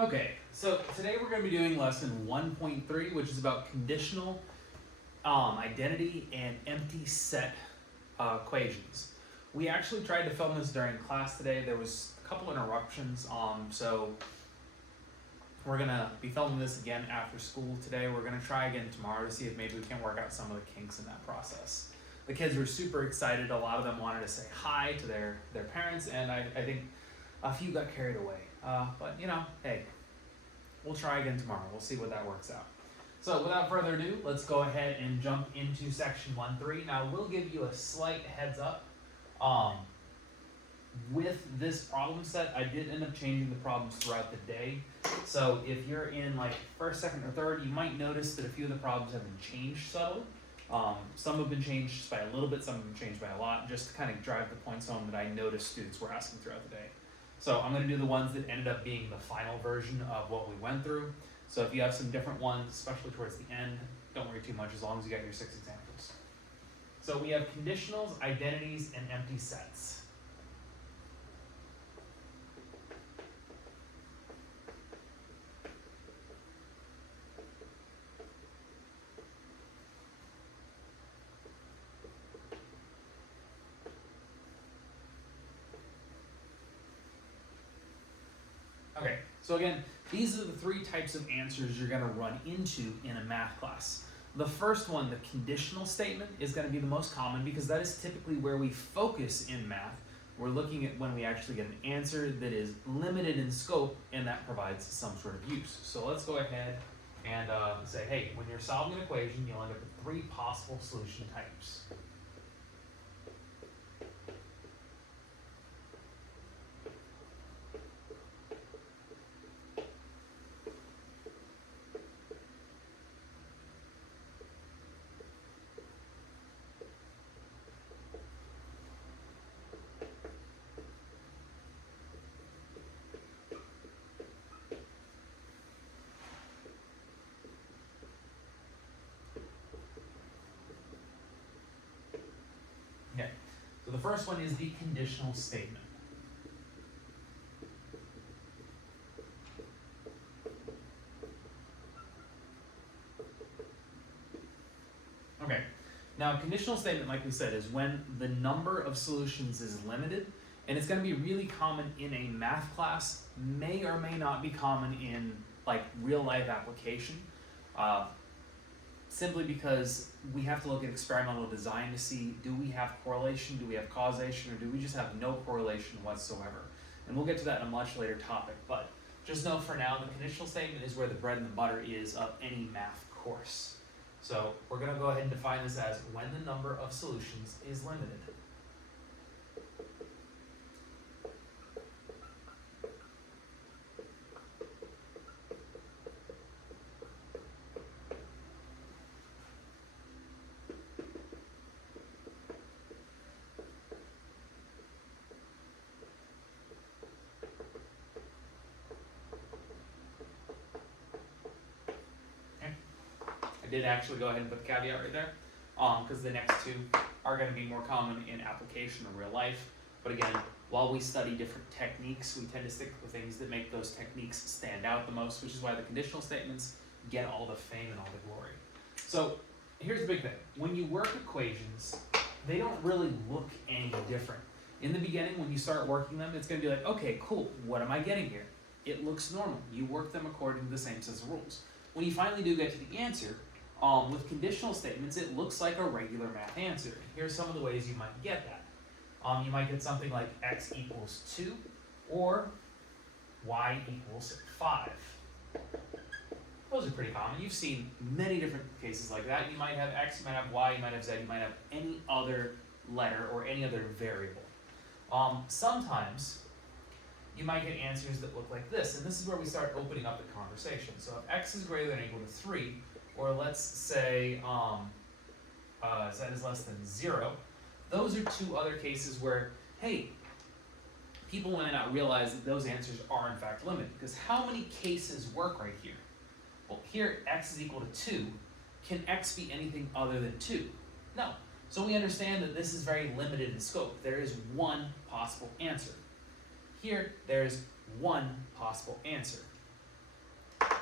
Okay, so today we're going to be doing lesson 1.3, which is about conditional identity and empty set equations. We actually tried to film this during class today. There was a couple interruptions, so we're going to be filming this again after school today. We're going to try again tomorrow to see if maybe we can work out some of the kinks in that process. The kids were super excited. A lot of them wanted to say hi to their parents, and I think a few got carried away. But hey, we'll try again tomorrow. We'll see what that works out. So without further ado, let's go ahead and jump into section 1.3. Now we'll give you a slight heads up. With this problem set, I did end up changing the problems throughout the day. So if you're in like first, second, or third, you might notice that a few of the problems have been changed subtly. Some have been changed just by a little bit, some have been changed by a lot, just to kind of drive the points home that I noticed students were asking throughout the day. So I'm going to do the ones that ended up being the final version of what we went through. So if you have some different ones, especially towards the end, don't worry too much as long as you got your 6 examples. So we have conditionals, identities, and empty sets. Okay, so again, these are the 3 types of answers you're going to run into in a math class. The first one, the conditional statement, is going to be the most common because that is typically where we focus in math. We're looking at when we actually get an answer that is limited in scope and that provides some sort of use. So let's go ahead and say, hey, when you're solving an equation, you'll end up with 3 possible solution types. Okay, so the first one is the conditional statement. Okay, now a conditional statement, like we said, is when the number of solutions is limited, and it's going to be really common in a math class, may or may not be common in like real life application. Simply because we have to look at experimental design to see, do we have correlation, do we have causation, or do we just have no correlation whatsoever? And we'll get to that in a much later topic, but just know for now, the conditional statement is where the bread and the butter is of any math course. So we're going to go ahead and define this as when the number of solutions is limited. I did actually go ahead and put the caveat right there, because the next 2 are going to be more common in application in real life. But again, while we study different techniques, we tend to stick with things that make those techniques stand out the most, which is why the conditional statements get all the fame and all the glory. So here's the big thing. When you work equations, they don't really look any different. In the beginning, when you start working them, it's going to be like, okay, cool, what am I getting here? It looks normal. You work them according to the same sets of rules. When you finally do get to the answer, with conditional statements, it looks like a regular math answer. Here's some of the ways you might get that. You might get something like x equals 2 or y equals 5. Those are pretty common. You've seen many different cases like that. You might have x, you might have y, you might have z, you might have any other letter or any other variable. Sometimes you might get answers that look like this, and this is where we start opening up the conversation. So if x is greater than or equal to 3, or let's say z is less than 0, those are 2 other cases where, hey, people might not realize that those answers are in fact limited, because how many cases work right here? Well, here x is equal to 2. Can x be anything other than 2? No. So we understand that this is very limited in scope. There is one possible answer. Here, there's one possible answer.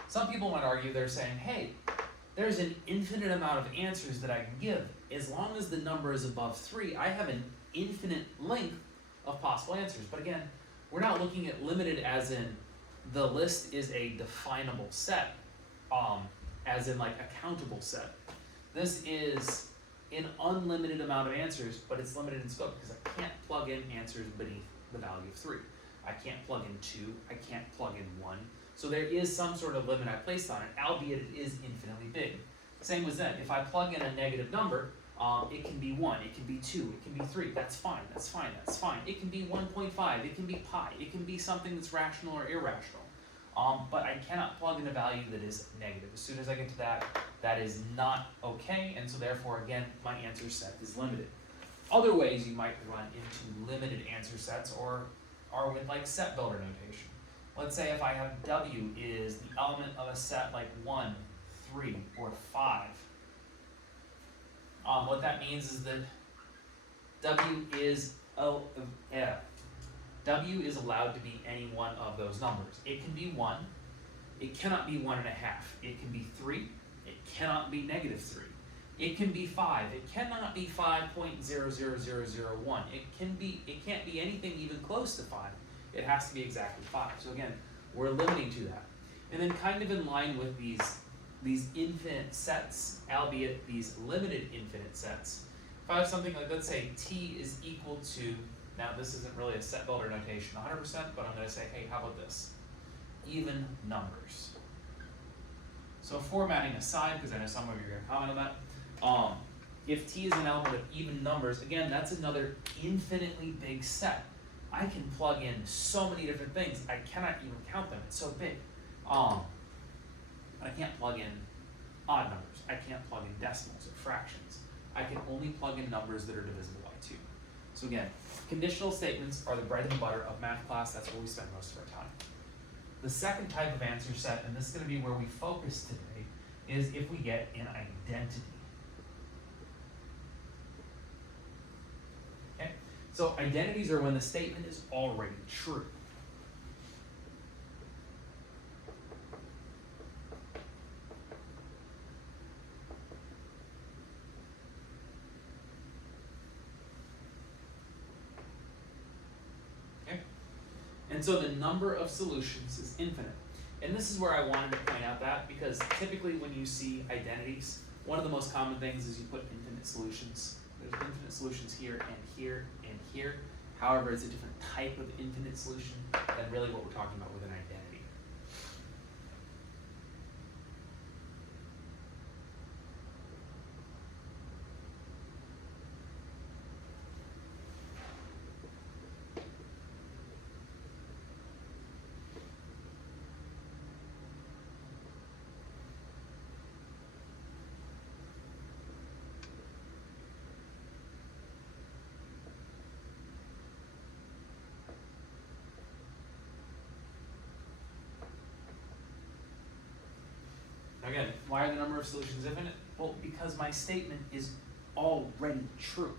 Some people might argue, they're saying, hey, there's an infinite amount of answers that I can give. As long as the number is above 3, I have an infinite length of possible answers. But again, we're not looking at limited as in the list is a definable set, as in like a countable set. This is an unlimited amount of answers, but it's limited in scope because I can't plug in answers beneath the value of 3. I can't plug in 2, I can't plug in 1. So there is some sort of limit I placed on it, albeit it is infinitely big. Same with that. If I plug in a negative number, it can be 1, it can be 2, it can be 3. That's fine, that's fine, that's fine. It can be 1.5, it can be pi, it can be something that's rational or irrational. But I cannot plug in a value that is negative. As soon as I get to that, that is not okay, and so therefore, again, my answer set is limited. Other ways you might run into limited answer sets are with like set builder notation. Let's say if I have W is the element of a set like 1, 3, or 5. What that means is that W is allowed to be any one of those numbers. It can be 1, it cannot be 1.5, it can be 3, it cannot be negative 3. It can be 5, it cannot be 5.00001. It can't be anything even close to 5. It has to be exactly 5. So again, we're limiting to that. And then kind of in line with these infinite sets, albeit these limited infinite sets, if I have something like, let's say T is equal to, now this isn't really a set builder notation 100%, but I'm going to say, hey, how about this? Even numbers. So formatting aside, because I know some of you are going to comment on that, if T is an element of even numbers, again, that's another infinitely big set. I can plug in so many different things, I cannot even count them, it's so big. I can't plug in odd numbers, I can't plug in decimals or fractions. I can only plug in numbers that are divisible by 2. So again, conditional statements are the bread and butter of math class, that's where we spend most of our time. The second type of answer set, and this is going to be where we focus today, is if we get an identity. Okay? So identities are when the statement is already true. Okay? And so the number of solutions is infinite. And this is where I wanted to point out that, because typically when you see identities, one of the most common things is you put infinite solutions. There's infinite solutions here and here and here. However, it's a different type of infinite solution than really what we're talking about with an identity. Again, why are the number of solutions infinite? Well, because my statement is already true.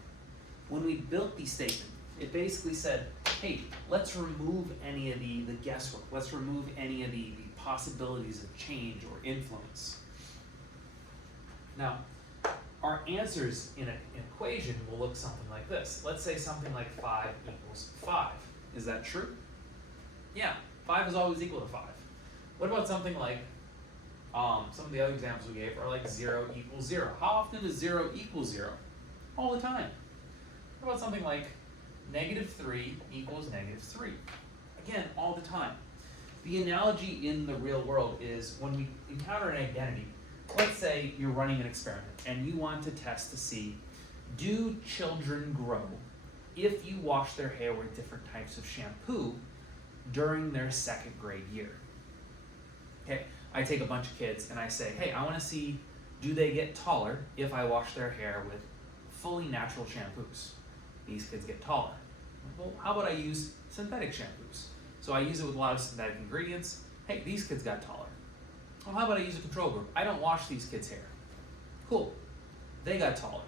When we built the statement, it basically said, hey, let's remove any of the guesswork. Let's remove any of the possibilities of change or influence. Now, our answers in an equation will look something like this. Let's say something like 5 equals 5. Is that true? Yeah, 5 is always equal to 5. What about something like some of the other examples we gave are like 0 equals 0. How often does 0 equal 0? All the time. What about something like -3 equals -3? Again, all the time. The analogy in the real world is when we encounter an identity, let's say you're running an experiment and you want to test to see, do children grow if you wash their hair with different types of shampoo during their 2nd grade year? Okay. I take a bunch of kids and I say, hey, I want to see, do they get taller if I wash their hair with fully natural shampoos? These kids get taller. Well, how about I use synthetic shampoos? So I use it with a lot of synthetic ingredients. Hey, these kids got taller. Well, how about I use a control group? I don't wash these kids' hair. Cool. They got taller.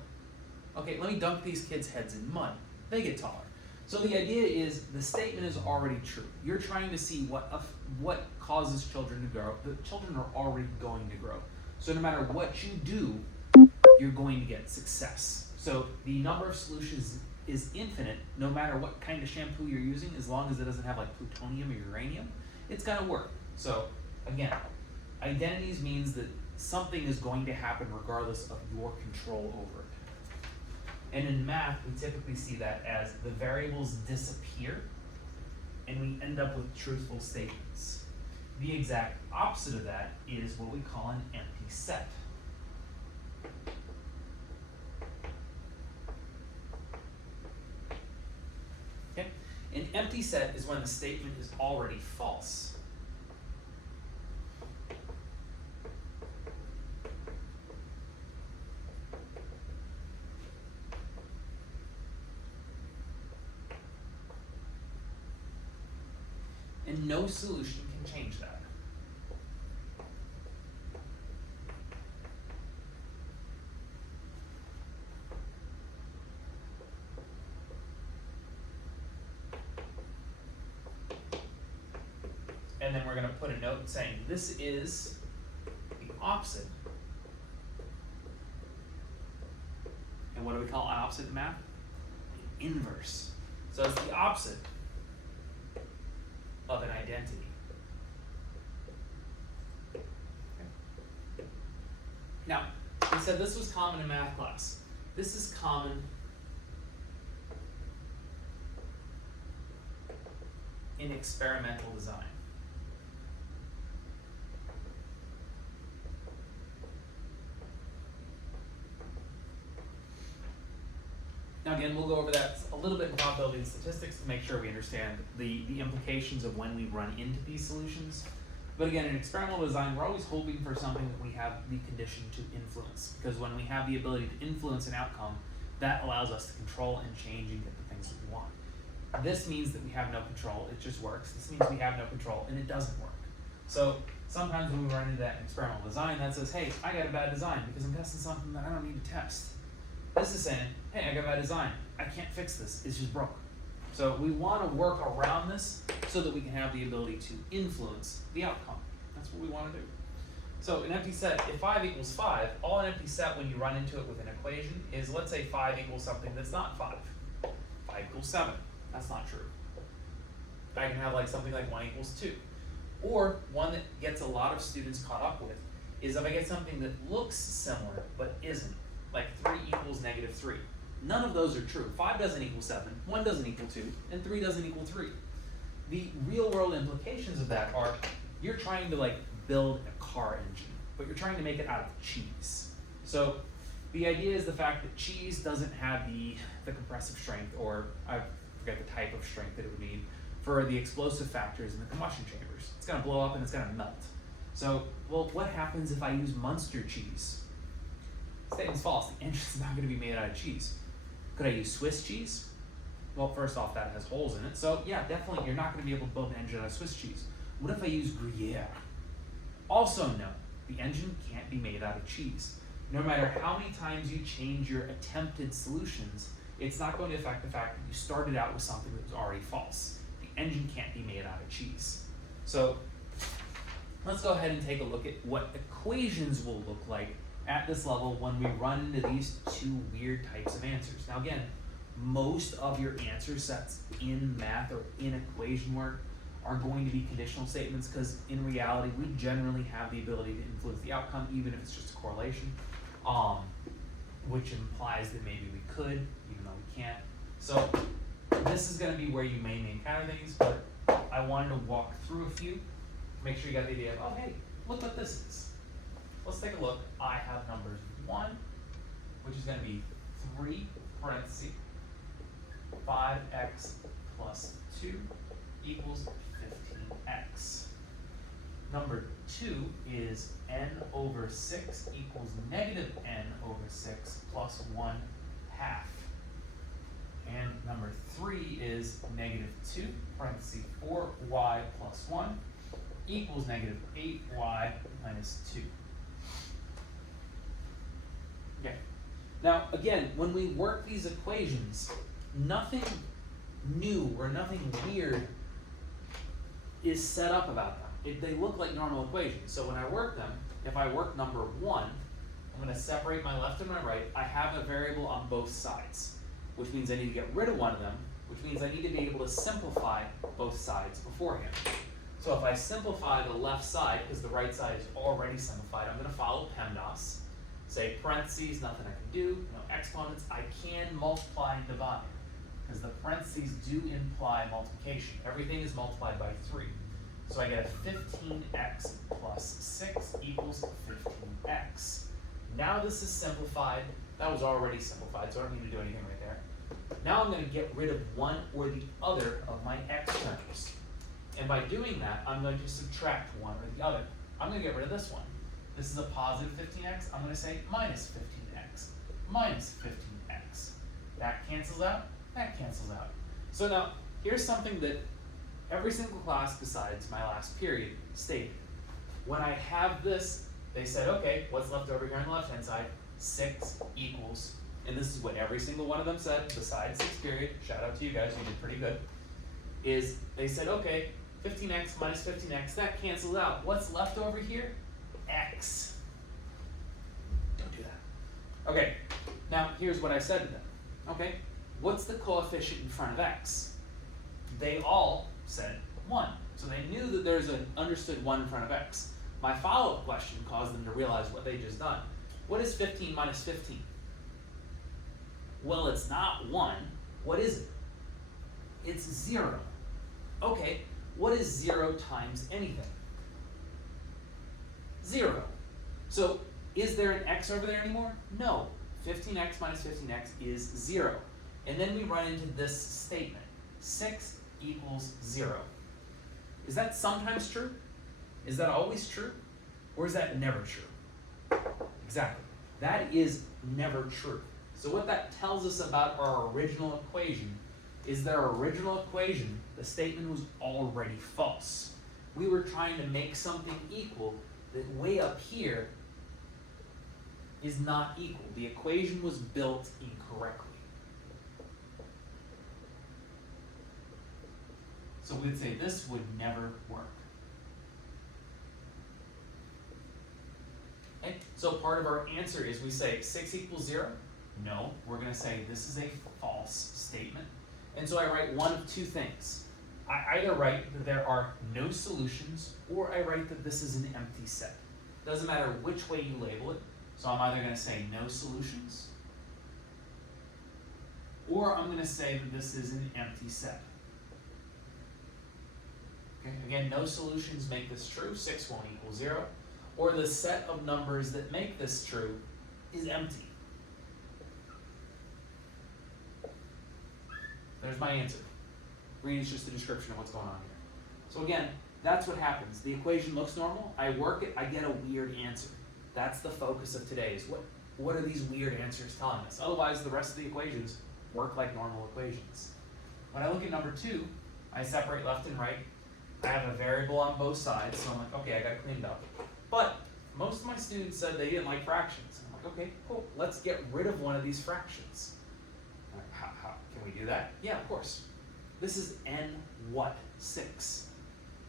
Okay, let me dunk these kids' heads in mud. They get taller. So the idea is the statement is already true. You're trying to see what causes children to grow. The children are already going to grow. So no matter what you do, you're going to get success. So the number of solutions is infinite, no matter what kind of shampoo you're using, as long as it doesn't have like plutonium or uranium, it's gonna work. So again, identities means that something is going to happen regardless of your control over it. And in math, we typically see that as the variables disappear and we end up with truthful statements. The exact opposite of that is what we call an empty set. Okay? An empty set is when the statement is already false. And no solution can change that. And then we're going to put a note saying this is the opposite. And what do we call opposite in math? Inverse. So it's the opposite of an identity. Okay. Now, we said this was common in math class. This is common in experimental design. Now again, we'll go over that a little bit in probability and statistics to make sure we understand the implications of when we run into these solutions. But again, in experimental design, we're always hoping for something that we have the condition to influence. Because when we have the ability to influence an outcome, that allows us to control and change and get the things that we want. This means that we have no control, it just works. This means we have no control and it doesn't work. So sometimes when we run into that in experimental design, that says, hey, I got a bad design because I'm testing something that I don't need to test. This is saying, hey, I got a bad design. I can't fix this. It's just broke. So we want to work around this so that we can have the ability to influence the outcome. That's what we want to do. So an empty set, if 5 equals 5, all an empty set when you run into it with an equation is, let's say 5 equals something that's not 5. 5 equals 7. That's not true. I can have like something like 1 equals 2. Or one that gets a lot of students caught up with is if I get something that looks similar but isn't. Like 3 equals negative 3. None of those are true. 5 doesn't equal 7, 1 doesn't equal 2, and 3 doesn't equal 3. The real world implications of that are you're trying to like build a car engine, but you're trying to make it out of cheese. So the idea is the fact that cheese doesn't have the compressive strength, or I forget the type of strength that it would need, for the explosive factors in the combustion chambers. It's gonna blow up and it's gonna melt. So, well, what happens if I use Munster cheese? Statement's false. The engine's not going to be made out of cheese. Could I use Swiss cheese? Well, first off, that has holes in it. So yeah, definitely you're not going to be able to build an engine out of Swiss cheese. What if I use Gruyere? Also no, the engine can't be made out of cheese. No matter how many times you change your attempted solutions, it's not going to affect the fact that you started out with something that was already false. The engine can't be made out of cheese. So let's go ahead and take a look at what equations will look like at this level when we run into these two weird types of answers. Now again, most of your answer sets in math or in equation work are going to be conditional statements because in reality we generally have the ability to influence the outcome even if it's just a correlation, which implies that maybe we could even though we can't. So this is going to be where you may encounter things, but I wanted to walk through a few, make sure you got the idea of, oh hey, look what this is. Let's take a look. I have numbers 1, which is going to be 3 parentheses 5x plus 2 equals 15x. Number 2 is n over 6 equals negative n over 6 plus 1 half. And number 3 is negative 2 parentheses 4y plus 1 equals negative 8y minus 2. Okay. Now, again, when we work these equations, nothing new or nothing weird is set up about them. They look like normal equations. So when I work them, if I work number 1, I'm going to separate my left and my right. I have a variable on both sides, which means I need to get rid of one of them, which means I need to be able to simplify both sides beforehand. So if I simplify the left side, because the right side is already simplified, I'm going to follow PEMDAS. Say parentheses, nothing I can do, no exponents. I can multiply and divide, because the parentheses do imply multiplication. Everything is multiplied by 3. So I get a 15x plus 6 equals 15x. Now this is simplified. That was already simplified, so I don't need to do anything right there. Now I'm going to get rid of one or the other of my x terms. And by doing that, I'm going to subtract one or the other. I'm going to get rid of this one. This is a positive 15x. I'm going to say minus 15x. Minus 15x. That cancels out. That cancels out. So now, here's something that every single class besides my last period stated. When I have this, they said, okay, what's left over here on the left-hand side? 6 equals, and this is what every single one of them said, besides 6th period, shout out to you guys, you did pretty good, is they said, okay, 15x minus 15x, that cancels out. What's left over here? X. Don't do that. Okay, now here's what I said to them. Okay, what's the coefficient in front of x? They all said 1. So they knew that there's an understood 1 in front of x. My follow-up question caused them to realize what they just done. What is 15 minus 15? Well, it's not 1. What is it? It's 0. Okay, what is 0 times anything? 0. So, is there an x over there anymore? No. 15x minus 15x is 0. And then we run into this statement. 6 equals 0. Is that sometimes true? Is that always true? Or is that never true? Exactly. That is never true. So what that tells us about our original equation is that our original equation, the statement was already false. We were trying to make something equal that way up here is not equal. The equation was built incorrectly. So we'd say this would never work. Okay, so part of our answer is we say 6 equals 0. No, we're going to say this is a false statement. And so I write one of two things. I either write that there are no solutions, or I write that this is an empty set. Doesn't matter which way you label it. So I'm either going to say no solutions, or I'm going to say that this is an empty set. Okay, again, no solutions make this true. 6 won't equal 0. Or the set of numbers that make this true is empty. There's my answer. Green is just a description of what's going on here. So again, that's what happens. The equation looks normal. I work it, I get a weird answer. That's the focus of today, is what are these weird answers telling us? Otherwise, the rest of the equations work like normal equations. When I look at number 2, I separate left and right. I have a variable on both sides, so I'm like, okay, I got it cleaned up. But most of my students said they didn't like fractions. I'm like, okay, cool, let's get rid of one of these fractions. How can we do that? Yeah, of course. This is n what? 6.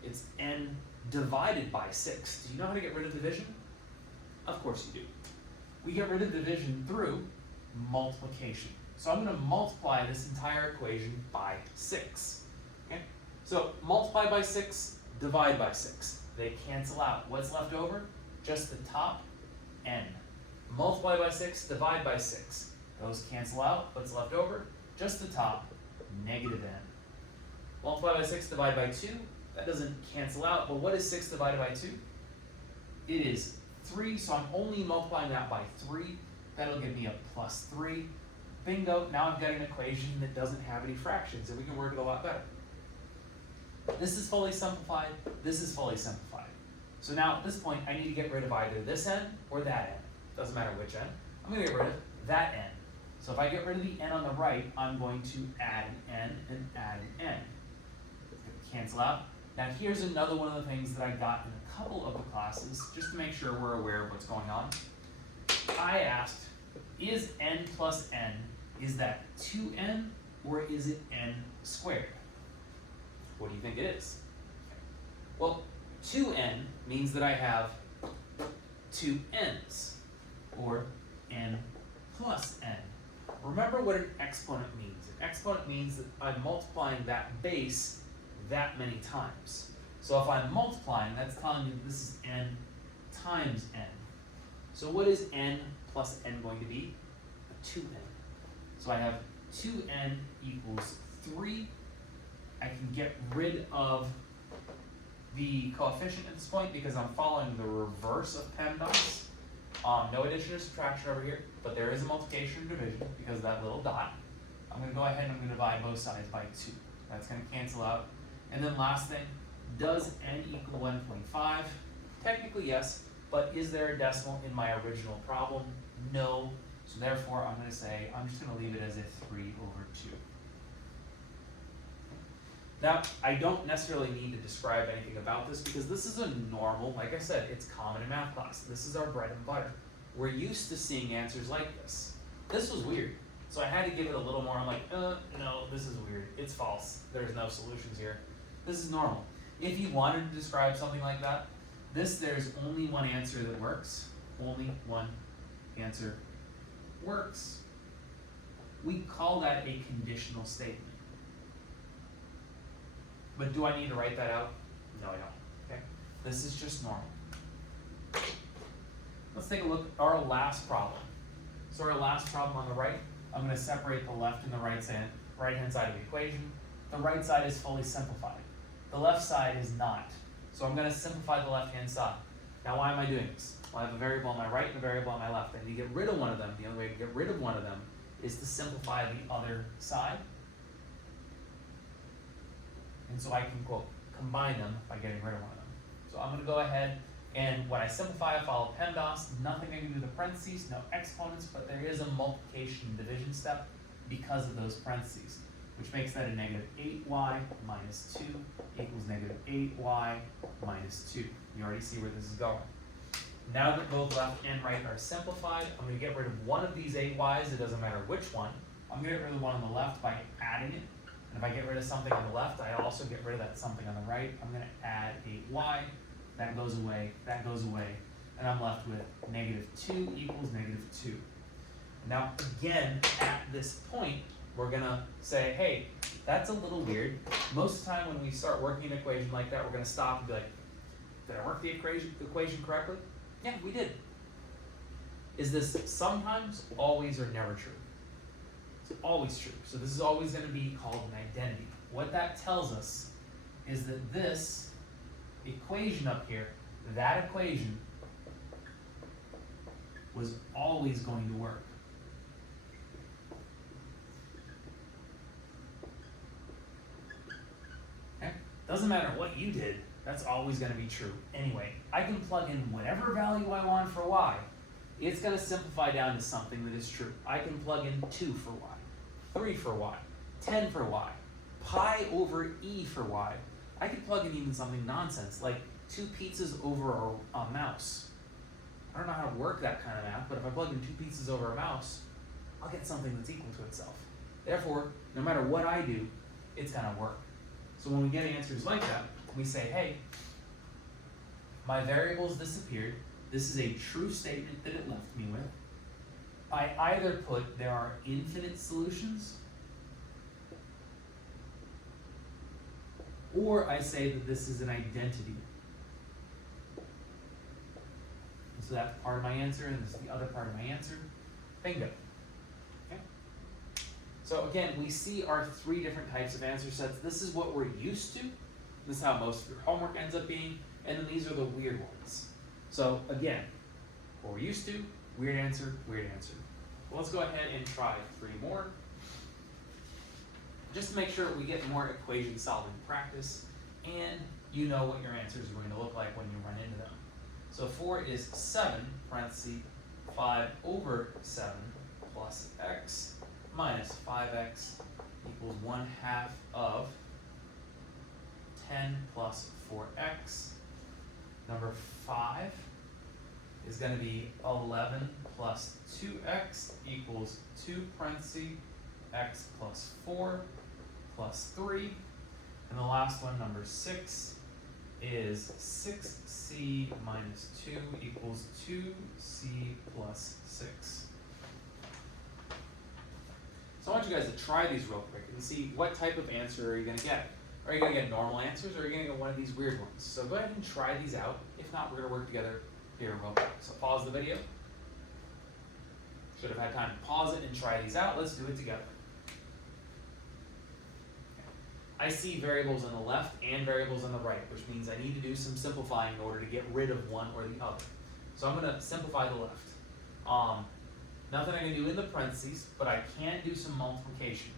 It's n divided by 6. Do you know how to get rid of division? Of course you do. We get rid of division through multiplication. So I'm going to multiply this entire equation by 6. Okay? So multiply by 6, divide by 6. They cancel out. What's left over? Just the top n. Multiply by 6, divide by 6. Those cancel out. What's left over? Just the top, negative n. Multiply by 6, divide by 2. That doesn't cancel out, but what is 6 divided by 2? It is 3, so I'm only multiplying that by 3. That'll give me a plus 3. Bingo, now I've got an equation that doesn't have any fractions, and we can work it a lot better. This is fully simplified, this is fully simplified. So now at this point, I need to get rid of either this n or that n. Doesn't matter which n. I'm going to get rid of that n. So if I get rid of the n on the right, I'm going to add an n and add an n. Cancel out. Now here's another one of the things that I got in a couple of the classes, just to make sure we're aware of what's going on. I asked, is n plus n, is that 2n or is it n squared? What do you think it is? Well, 2n means that I have two n's, or n plus n. Remember what an exponent means. An exponent means that I'm multiplying that base that many times. So if I'm multiplying, that's telling me that this is n times n. So what is n plus n going to be? A 2n. So I have 2n equals 3. I can get rid of the coefficient at this point because I'm following the reverse of PEMDAS. No addition or subtraction over here, but there is a multiplication and division because of that little dot. I'm going to go ahead and I'm going to divide both sides by 2. That's going to cancel out. And then last thing, does n equal 1.5? Technically yes, but is there a decimal in my original problem? No. So therefore I'm going to say, I'm just going to leave it as a 3 over 2. Now, I don't necessarily need to describe anything about this because this is a normal, like I said, it's common in math class. This is our bread and butter. We're used to seeing answers like this. This was weird, so I had to give it a little more. I'm like, no, this is weird. It's false. There's no solutions here. This is normal. If you wanted to describe something like that, there's only one answer that works. Only one answer works. We call that a conditional statement. But do I need to write that out? No, I don't. Okay. This is just normal. Let's take a look at our last problem. So our last problem on the right, I'm going to separate the left and the right hand side of the equation. The right side is fully simplified. The left side is not. So I'm going to simplify the left-hand side. Now why am I doing this? Well, I have a variable on my right and a variable on my left. I need to get rid of one of them. The only way to get rid of one of them is to simplify the other side. And so I can, quote, combine them by getting rid of one of them. So I'm going to go ahead and when I simplify, I follow PEMDAS. Nothing I can do with the parentheses, no exponents, but there is a multiplication and division step because of those parentheses, which makes that a negative 8y minus 2 equals negative 8y minus 2. You already see where this is going. Now that both left and right are simplified, I'm going to get rid of one of these 8y's. It doesn't matter which one. I'm going to get rid of the one on the left by adding it. And if I get rid of something on the left, I also get rid of that something on the right. I'm going to add 8y. That goes away, and I'm left with negative 2 equals negative 2. Now, again, at this point, we're going to say, hey, that's a little weird. Most of the time when we start working an equation like that, we're going to stop and be like, did I work the equation correctly? Yeah, we did. Is this sometimes, always, or never true? It's always true. So this is always going to be called an identity. What that tells us is that this equation up here, that equation was always going to work. Okay? Doesn't matter what you did, that's always going to be true. Anyway, I can plug in whatever value I want for y. It's going to simplify down to something that is true. I can plug in 2 for y, 3 for y, 10 for y, pi over e for y. I could plug in even something nonsense, like 2 pizzas over a mouse. I don't know how to work that kind of math, but if I plug in 2 pizzas over a mouse, I'll get something that's equal to itself. Therefore, no matter what I do, it's going to work. So when we get answers like that, we say, hey, my variables disappeared. This is a true statement that it left me with. I either put there are infinite solutions, or I say that this is an identity. And so that's part of my answer, and this is the other part of my answer. Bingo. Okay. So again, we see our 3 different types of answer sets. This is what we're used to. This is how most of your homework ends up being. And then these are the weird ones. So again, what we're used to, weird answer, weird answer. Well, let's go ahead and try 3 more. Just to make sure we get more equation solving practice and you know what your answers are going to look like when you run into them. So 4 is 7, parentheses, 5 over 7 plus x minus 5x equals 1/2 of 10 plus 4x. Number 5 is going to be 11 plus 2x equals 2 parentheses x plus 4 plus 3. And the last one, number 6, is 6c minus 2 equals 2c plus 6. So I want you guys to try these real quick and see what type of answer are you going to get. Are you going to get normal answers, or are you going to get one of these weird ones? So go ahead and try these out. If not, we're going to work together here real quick. So pause the video. Should have had time to pause it and try these out. Let's do it together. I see variables on the left and variables on the right, which means I need to do some simplifying in order to get rid of one or the other. So I'm going to simplify the left. Nothing I can do in the parentheses, but I can do some multiplication.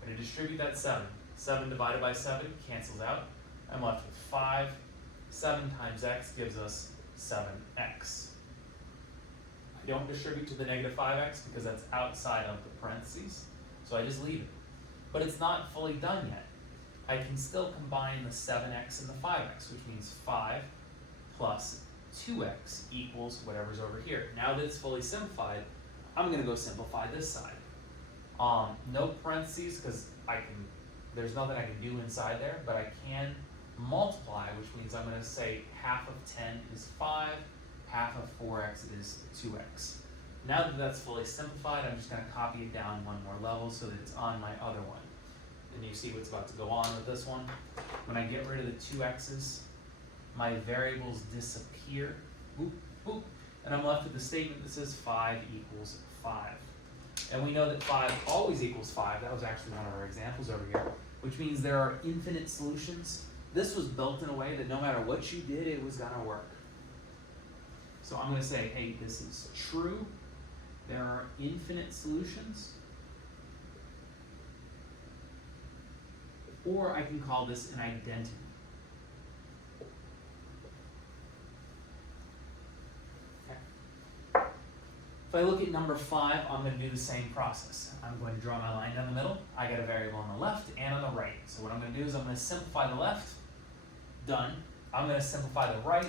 I'm going to distribute that 7. 7 divided by 7 cancels out. I'm left with 5. 7 times x gives us 7x. I don't distribute to the negative 5x because that's outside of the parentheses, so I just leave it. But it's not fully done yet. I can still combine the 7x and the 5x, which means 5 plus 2x equals whatever's over here. Now that it's fully simplified, I'm going to go simplify this side. No parentheses because there's nothing I can do inside there, but I can multiply, which means I'm going to say half of 10 is 5, half of 4x is 2x. Now that that's fully simplified, I'm just going to copy it down one more level so that it's on my other one. And you see what's about to go on with this one. When I get rid of the 2x's, my variables disappear, boop, boop, and I'm left with the statement that says 5 equals 5. And we know that 5 always equals 5. That was actually one of our examples over here, which means there are infinite solutions. This was built in a way that no matter what you did, it was going to work. So I'm going to say, hey, this is true. There are infinite solutions. Or I can call this an identity. Okay. If I look at number 5, I'm going to do the same process. I'm going to draw my line down the middle. I got a variable on the left and on the right. So what I'm going to do is I'm going to simplify the left. Done. I'm going to simplify the right.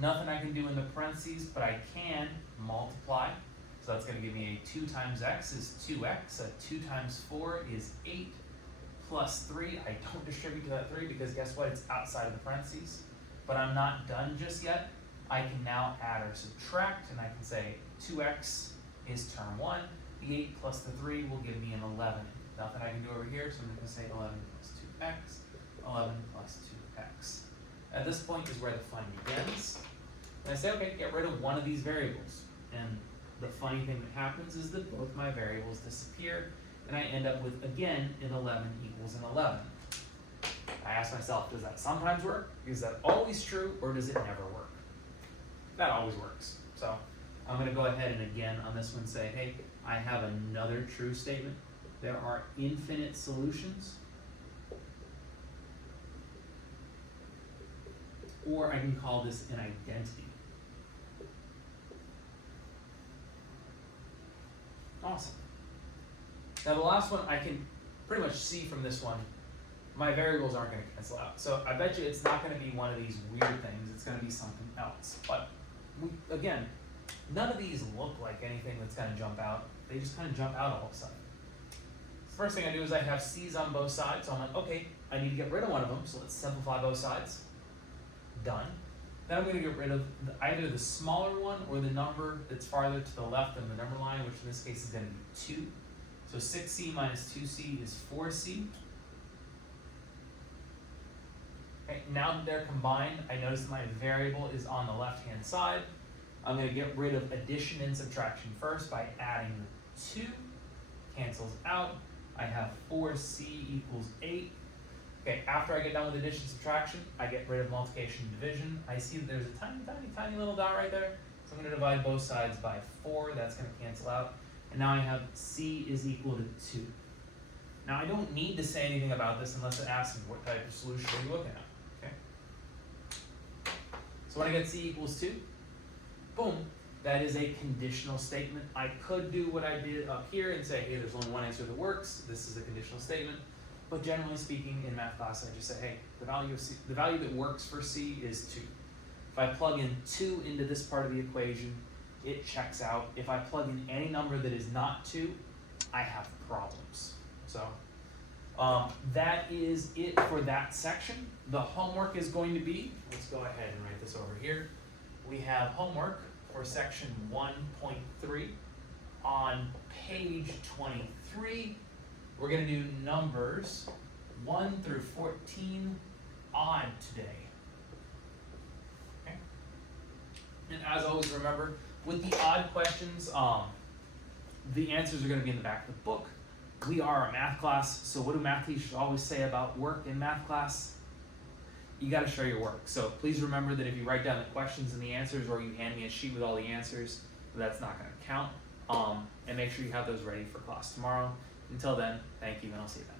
Nothing I can do in the parentheses, but I can multiply. So that's going to give me a 2 times x is 2x. A 2 times 4 is 8 plus 3. I don't distribute to that 3 because guess what? It's outside of the parentheses. But I'm not done just yet. I can now add or subtract, and I can say 2x is term 1. The 8 plus the 3 will give me an 11. Nothing I can do over here, so I'm going to say 11 plus 2x, 11 plus 2x. At this point is where the fun begins. And I say, okay, get rid of one of these variables. And the funny thing that happens is that both my variables disappear, and I end up with, again, an 11 equals an 11. I ask myself, does that sometimes work? Is that always true, or does it never work? That always works. So I'm going to go ahead and again on this one say, hey, I have another true statement. There are infinite solutions. Or I can call this an identity. Awesome. Now the last one I can pretty much see from this one, my variables aren't going to cancel out. So I bet you it's not going to be one of these weird things. It's going to be something else. But again, none of these look like anything that's going to jump out. They just kind of jump out all of a sudden. First thing I do is I have c's on both sides. So I'm like, okay, I need to get rid of one of them. So let's simplify both sides. Done. Then I'm going to get rid of either the smaller one or the number that's farther to the left than the number line, which in this case is going to be 2. So 6c minus 2c is 4c. Okay, now that they're combined, I notice that my variable is on the left-hand side. I'm going to get rid of addition and subtraction first by adding the 2. Cancels out. I have 4c equals 8. Okay, after I get done with addition and subtraction, I get rid of multiplication and division. I see that there's a tiny, tiny, tiny little dot right there. So I'm going to divide both sides by 4. That's going to cancel out. And now I have c is equal to 2. Now I don't need to say anything about this unless it asks me what type of solution are you looking at. Okay. So when I get c equals 2, boom, that is a conditional statement. I could do what I did up here and say, hey, there's only one answer that works. This is a conditional statement. But generally speaking, in math class, I just say, hey, the value of c, the value that works for c is 2. If I plug in 2 into this part of the equation, it checks out. If I plug in any number that is not 2, I have problems. So that is it for that section. The homework is going to be, let's go ahead and write this over here. We have homework for section 1.3 on page 23. We're going to do numbers 1 through 14 odd today. Okay. And as always, remember, with the odd questions, the answers are going to be in the back of the book. We are a math class, so what do math teachers always say about work in math class? You got to show your work. So please remember that if you write down the questions and the answers, or you hand me a sheet with all the answers, that's not going to count. And make sure you have those ready for class tomorrow. Until then, thank you, and I'll see you then.